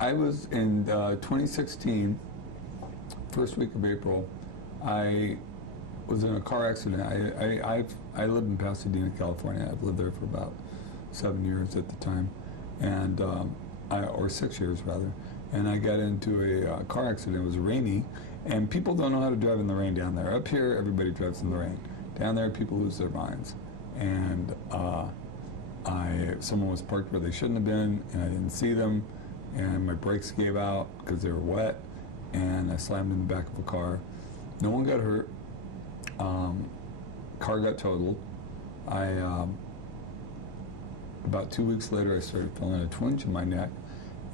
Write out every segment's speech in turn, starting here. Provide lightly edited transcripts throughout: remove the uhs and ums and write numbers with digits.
I was in 2016, first week of April. I was in a car accident. I live in Pasadena, California. I've lived there for about 7 years at the time, and or 6 years rather. And I got into a car accident. It was rainy, and people don't know how to drive in the rain down there. Up here, everybody drives in the rain. Down there, people lose their minds. And someone was parked where they shouldn't have been, and I didn't see them, and my brakes gave out because they were wet, and I slammed in the back of a car. No one got hurt. Car got totaled. About 2 weeks later, I started feeling a twinge in my neck,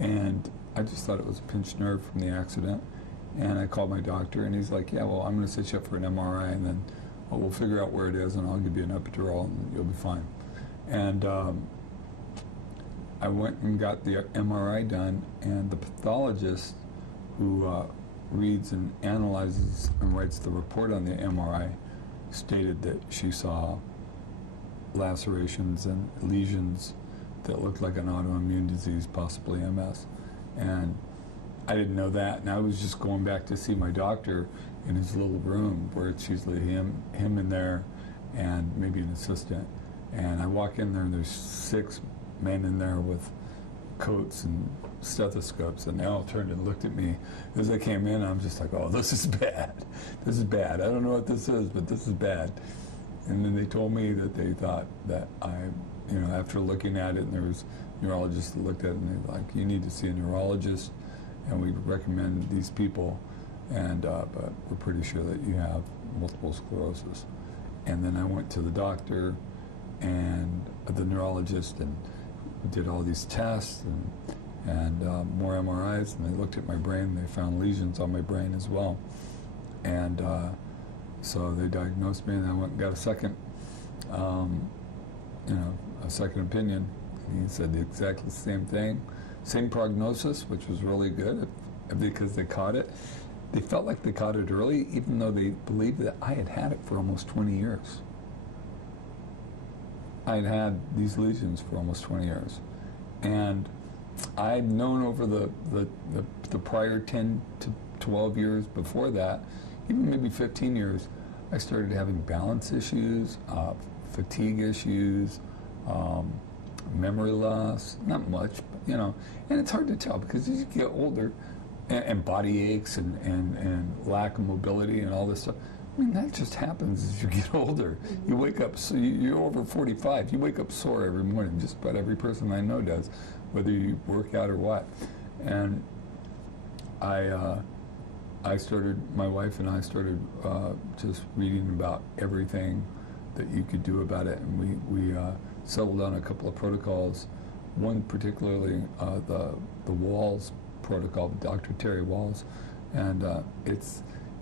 and I just thought it was a pinched nerve from the accident. And I called my doctor, and he's like, yeah, well, I'm going to set you up for an MRI, and then we'll figure out where it is, and I'll give you an epidural, and you'll be fine. And I went and got the MRI done, and the pathologist who reads and analyzes and writes the report on the MRI stated that she saw lacerations and lesions that looked like an autoimmune disease, possibly MS. And I didn't know that, and I was just going back to see my doctor in his little room where it's usually him in there and maybe an assistant. And I walk in there, and there's 6 men in there with coats and stethoscopes, and they all turned and looked at me. As I came in, I'm just like, oh, this is bad. This is bad. I don't know what this is, but this is bad. And then they told me that they thought that after looking at it, and there was neurologists that looked at it, and they're like, you need to see a neurologist, and we recommend these people, and but we're pretty sure that you have multiple sclerosis. And then I went to the doctor and the neurologist and did all these tests and more MRIs, and they looked at my brain. They found lesions on my brain as well, and so they diagnosed me, and I went and got a second, a second opinion. And he said exactly the same thing, same prognosis, which was really good because they caught it. They felt like they caught it early, even though they believed that I had had it for almost 20 years. I had had these lesions for almost 20 years. And I'd known over the prior 10 to 12 years before that, even maybe 15 years, I started having balance issues, fatigue issues, memory loss, not much, but, and it's hard to tell because as you get older, and body aches and lack of mobility and all this stuff. I mean, that just happens as you get older. You wake up, so you're over 45, you wake up sore every morning. Just about every person I know does, whether you work out or what. And my wife and I started just reading about everything that you could do about it, and we settled on a couple of protocols. One particularly, the Walls protocol, Dr. Terry Walls, and it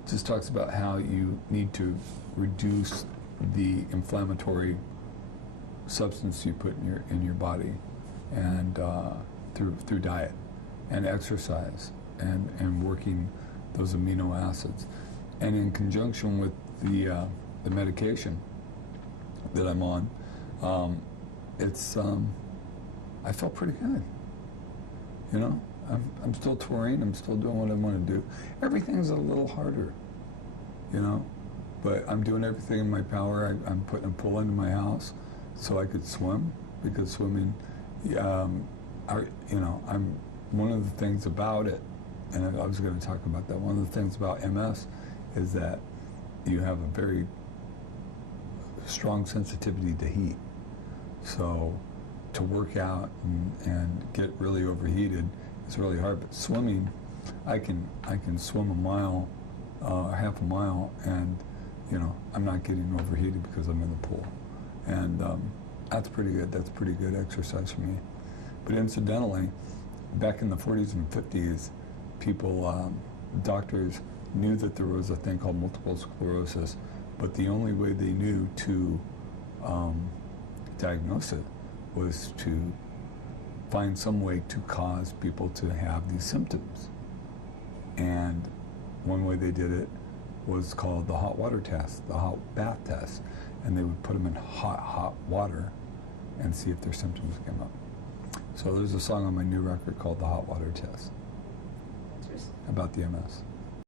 just talks about how you need to reduce the inflammatory substance you put in your body, and through diet and exercise and working those amino acids, and in conjunction with the medication that I'm on, I felt pretty good. I'm still touring, I'm still doing what I want to do. Everything's a little harder, but I'm doing everything in my power. I'm putting a pool into my house so I could swim, because swimming, I'm one of the things about it, and I was going to talk about that, one of the things about MS is that you have a very strong sensitivity to heat. So to work out and get really overheated, it's really hard. But swimming, I can swim a mile, half a mile, and I'm not getting overheated because I'm in the pool, and that's pretty good. That's pretty good exercise for me. But incidentally, back in the 40s and 50s, people, doctors knew that there was a thing called multiple sclerosis, but the only way they knew to diagnose it was to find some way to cause people to have these symptoms. And one way they did it was called the hot water test, the hot bath test. And they would put them in hot water and see if their symptoms came up. So there's a song on my new record called The Hot Water Test Interesting. about the MS.